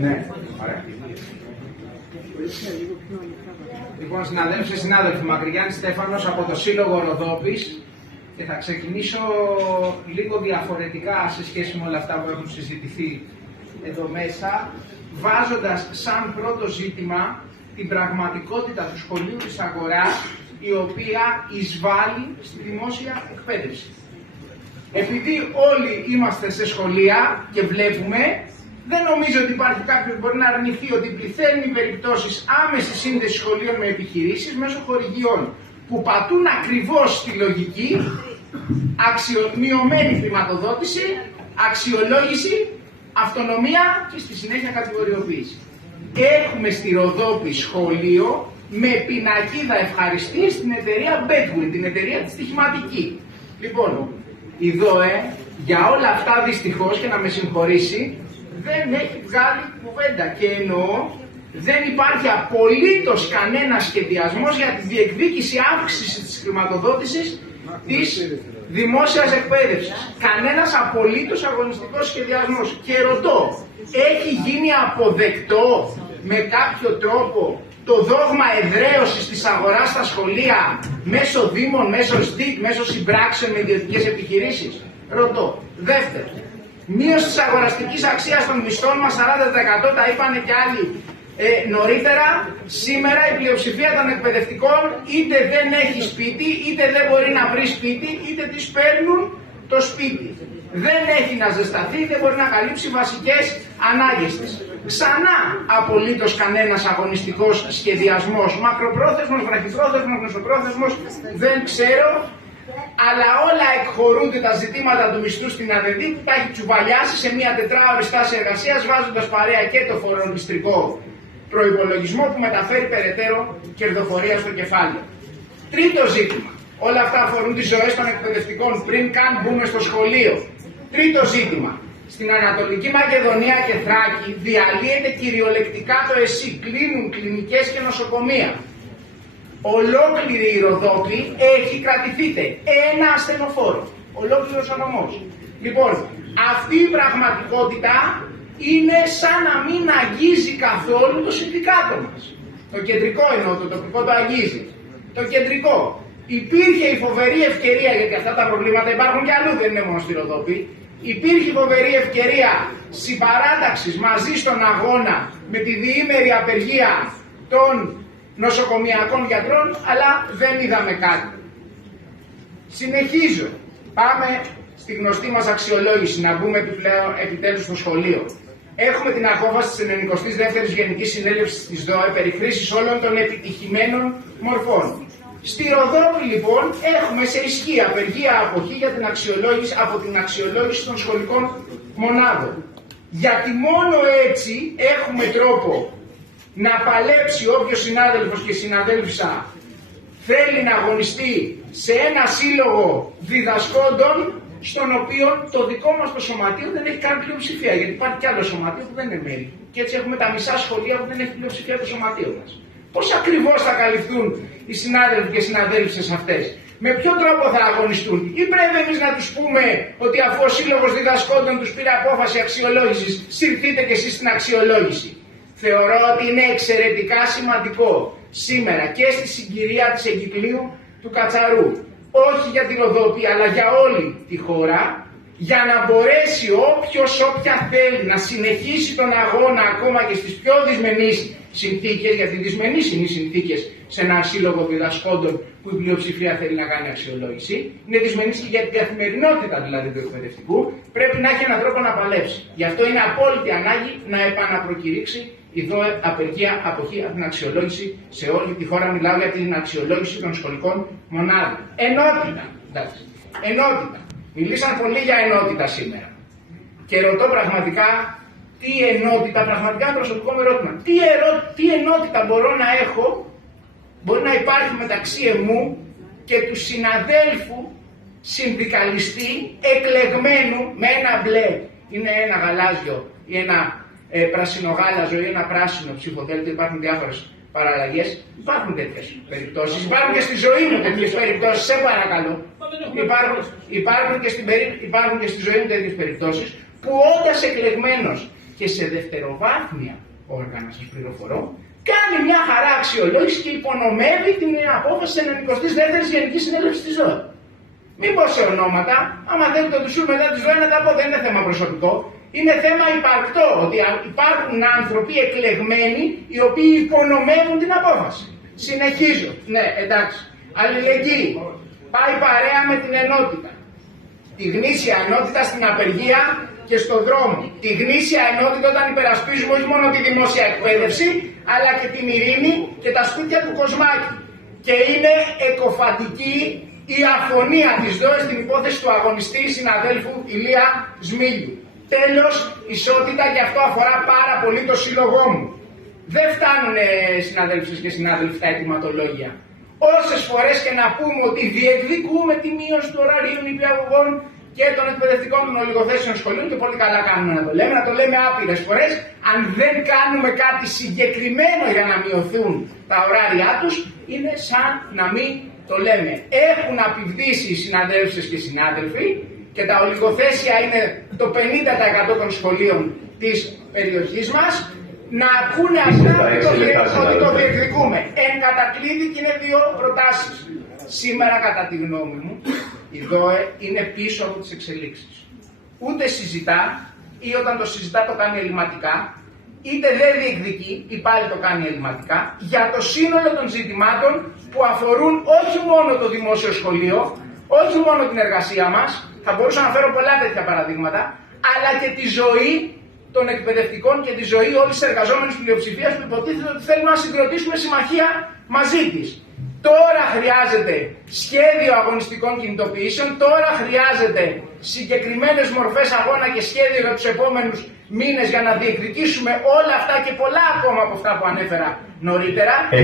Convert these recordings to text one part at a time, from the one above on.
Ναι, ωραία. Λοιπόν, συναδέλφοι και συνάδελφοι, Μακρυγιάννης Στέφανος από το Σύλλογο Ροδόπης, και θα ξεκινήσω λίγο διαφορετικά σε σχέση με όλα αυτά που έχουν συζητηθεί εδώ μέσα, βάζοντας σαν πρώτο ζήτημα την πραγματικότητα του σχολείου της Αγοράς, η οποία εισβάλλει στη δημόσια εκπαίδευση. Επειδή όλοι είμαστε σε σχολεία και βλέπουμε, δεν νομίζω ότι υπάρχει κάποιος που μπορεί να αρνηθεί ότι πληθαίνουν περιπτώσεις άμεσης σύνδεσης σχολείων με επιχειρήσεις μέσω χορηγιών που πατούν ακριβώς στη λογική μειωμένη χρηματοδότηση, αξιολόγηση, αυτονομία και στη συνέχεια κατηγοριοποίηση. Έχουμε στη Ροδόπη σχολείο με πινακίδα ευχαριστή στην εταιρεία Bedwin, την εταιρεία τη στοιχηματική. Λοιπόν, η ΔΟΕ για όλα αυτά δυστυχώς, και να με συγχωρήσει, δεν έχει βγάλει κουβέντα, και εννοώ δεν υπάρχει απολύτως κανένα σχεδιασμός για τη διεκδίκηση αύξησης της χρηματοδότησης της δημόσιας εκπαίδευσης. Κανένας απολύτως αγωνιστικός σχεδιασμός. Και ρωτώ, έχει γίνει αποδεκτό με κάποιο τρόπο το δόγμα εδραίωσης της αγοράς στα σχολεία μέσω δήμων, μέσω ΣΔΙΤ, μέσω συμπράξεων με ιδιωτικές επιχειρήσεις? Ρωτώ. Δεύτερο, μείωση της αγοραστικής αξίας των μισθών μας 40%, τα είπανε και άλλοι νωρίτερα. Σήμερα η πλειοψηφία των εκπαιδευτικών είτε δεν έχει σπίτι, είτε δεν μπορεί να βρει σπίτι, είτε τις παίρνουν το σπίτι. Δεν έχει να ζεσταθεί, δεν μπορεί να καλύψει βασικές ανάγκες της. Ξανά απολύτως κανένας αγωνιστικός σχεδιασμός, μακροπρόθεσμος, βραχυπρόθεσμος, μεσοπρόθεσμος, δεν ξέρω, αλλά όλα εκχωρούνται τα ζητήματα του μισθού στην ΑΔΕΔΗ, που τα έχει τσουβαλιάσει σε μια τετράωρη στάση εργασίας, βάζοντας παρέα και το φορολογιστικό προϋπολογισμό που μεταφέρει περαιτέρω κερδοφορία στο κεφάλαιο. Τρίτο ζήτημα. Όλα αυτά αφορούν τις ζωές των εκπαιδευτικών πριν καν μπουν στο σχολείο. Τρίτο ζήτημα. Στην Ανατολική Μακεδονία και Θράκη διαλύεται κυριολεκτικά το ΕΣΥ. Κλείνουν κλινικές και νοσοκομεία. Ολόκληρη η Ροδόπη έχει κρατηθείτε. Ένα ασθενοφόρο. Ολόκληρος ο νομός. Λοιπόν, αυτή η πραγματικότητα είναι σαν να μην αγγίζει καθόλου το συνδικάτο μας. Το κεντρικό εννοώ, το τοπικό το αγγίζει. Το κεντρικό. Υπήρχε η φοβερή ευκαιρία, γιατί αυτά τα προβλήματα υπάρχουν και αλλού, δεν είναι μόνο στη Ροδόπη. Υπήρχε η φοβερή ευκαιρία συμπαράταξης μαζί στον αγώνα με τη διήμερη απεργία των νοσοκομιακών γιατρών, αλλά δεν είδαμε κάτι. Συνεχίζω. Πάμε στη γνωστή μας αξιολόγηση, να μπούμε επιτέλους στο σχολείο. Έχουμε την απόφαση της 92ης Γενικής Συνέλευσης της ΔΟΕ περί χρήσης όλων των επιτυχημένων μορφών. Στη Ροδόπη λοιπόν έχουμε σε ισχύ απεργία αποχή για την αξιολόγηση, από την αξιολόγηση των σχολικών μονάδων. Γιατί μόνο έτσι έχουμε τρόπο να παλέψει όποιος συνάδελφος και συναδέλφισσα θέλει να αγωνιστεί σε ένα σύλλογο διδασκόντων, στον οποίο το δικό μας το σωματείο δεν έχει καν πλειοψηφία, γιατί υπάρχει κι άλλο σωματείο που δεν είναι μέλη. Και έτσι έχουμε τα μισά σχολεία που δεν έχει πλειοψηφία το σωματείο μας. Πώς ακριβώς θα καλυφθούν οι συνάδελφοι και συναδέλφισες αυτές? Με ποιον τρόπο θα αγωνιστούν? Ή πρέπει εμείς να τους πούμε ότι αφού ο Σύλλογος Διδασκόντων τους πήρε απόφαση αξιολόγησης, συρθείτε και εσείς στην αξιολόγηση? Θεωρώ ότι είναι εξαιρετικά σημαντικό σήμερα και στη συγκυρία της εγκυκλίου του Κατσαρού, όχι για την Ροδόπη αλλά για όλη τη χώρα, για να μπορέσει όποιος όποια θέλει να συνεχίσει τον αγώνα ακόμα και στις πιο δυσμενείς συνθήκες, γιατί δυσμενείς είναι οι συνθήκες σε ένα σύλλογο διδασκόντων που η πλειοψηφία θέλει να κάνει αξιολόγηση, είναι δυσμενείς και για την καθημερινότητα δηλαδή του εκπαιδευτικού, πρέπει να έχει έναν τρόπο να παλέψει. Γι' αυτό είναι απόλυτη ανάγκη να επαναπροκηρύξει η ΔΟΕ απεργία αποχή από την αξιολόγηση σε όλη τη χώρα. Μιλάω για την αξιολόγηση των σχολικών μονάδων. Ενότητα. Εντάξει. Ενότητα. Μιλήσαν πολύ για ενότητα σήμερα. Και ρωτώ πραγματικά, τι ενότητα, πραγματικά προσωπικό μου ερώτημα, τι ενότητα μπορώ να έχω, μπορεί να υπάρχει μεταξύ εμού και του συναδέλφου συνδικαλιστή εκλεγμένου με ένα μπλε, είναι ένα γαλάζιο ή ένα πρασινογάλαζο ή ένα πράσινο ψηφοδέλτιο, υπάρχουν διάφορες παραλλαγές. Υπάρχουν τέτοιες περιπτώσεις. Υπάρχουν και στη ζωή μου τέτοιες περιπτώσεις, σε παρακαλώ. Υπάρχουν και στη ζωή μου τέτοιες περιπτώσεις που όντας εκλεγμένος και σε δευτεροβάθμια όργανα, σας πληροφορώ, κάνει μια χαρά αξιολόγηση και υπονομεύει την απόφαση της 92ης Γενικής Συνέλευσης της ΔΟΕ. Μην πω σε ονόματα, άμα θέλετε το του μετά τη ΔΟΕ να τα πω, δεν είναι θέμα προσωπικό. Είναι θέμα υπαρκτό, ότι υπάρχουν άνθρωποι εκλεγμένοι οι οποίοι υπονομεύουν την απόφαση. Συνεχίζω. Ναι, εντάξει. Αλληλεγγύη. Πάει παρέα με την ενότητα. Τη γνήσια ενότητα στην απεργία και στον δρόμο. Τη γνήσια ενότητα όταν υπερασπίζουμε όχι μόνο τη δημόσια εκπαίδευση, αλλά και την ειρήνη και τα σπίτια του Κοσμάκη. Και είναι εκοφαντική η αφωνία της ΔΟΕ στην υπόθεση του αγωνιστή συναδέλφου Ηλία Σμίλιου. Τέλος, ισότητα, και αυτό αφορά πάρα πολύ το σύλλογό μου. Δεν φτάνουν, συναδέλφοι και συνάδελφοι, τα αιτηματολόγια. Όσες φορές και να πούμε ότι διεκδικούμε τη μείωση του ωραρίου νηπιαγωγών και των εκπαιδευτικών των ολιγοθέσεων σχολείων, και πολύ καλά κάνουμε να το λέμε άπειρες φορές, αν δεν κάνουμε κάτι συγκεκριμένο για να μειωθούν τα ωράρια τους, είναι σαν να μην το λέμε. Έχουν απειβδίσει οι συναδέλφες και συνάδελφοι, και τα ολιγοθέσια είναι το 50% των σχολείων της περιοχής μας, να ακούνε αυτά ότι το διεκδικούμε. Εν κατακλείδη, και είναι δύο προτάσεις. Σήμερα, κατά τη γνώμη μου, η ΔΟΕ είναι πίσω από τις εξελίξεις. Ούτε συζητά, ή όταν το συζητά το κάνει ελληματικά, είτε δεν διεκδικεί ή πάλι το κάνει ελληματικά, για το σύνολο των ζητημάτων που αφορούν όχι μόνο το δημόσιο σχολείο, όχι μόνο την εργασία μας, θα μπορούσα να φέρω πολλά τέτοια παραδείγματα, αλλά και τη ζωή των εκπαιδευτικών και τη ζωή όλης της εργαζόμενης πλειοψηφίας που υποτίθεται ότι θέλουμε να συγκροτήσουμε συμμαχία μαζί της. Τώρα χρειάζεται σχέδιο αγωνιστικών κινητοποιήσεων, τώρα χρειάζεται συγκεκριμένες μορφές αγώνα και σχέδιο για τους επόμενους μήνες για να διεκδικήσουμε όλα αυτά και πολλά ακόμα από αυτά που ανέφερα νωρίτερα. Και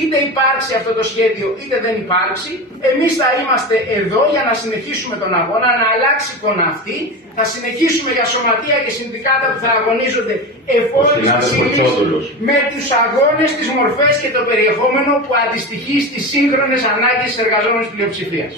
είτε υπάρξει αυτό το σχέδιο είτε δεν υπάρξει, εμείς θα είμαστε εδώ για να συνεχίσουμε τον αγώνα, να αλλάξει εικόνα αυτή. Θα συνεχίσουμε για σωματεία και συνδικάτα που θα αγωνίζονται εφόσον με τους αγώνες, τις μορφές και το περιεχόμενο που αντιστοιχεί στις σύγχρονες ανάγκες της εργαζόμενης πλειοψηφίας.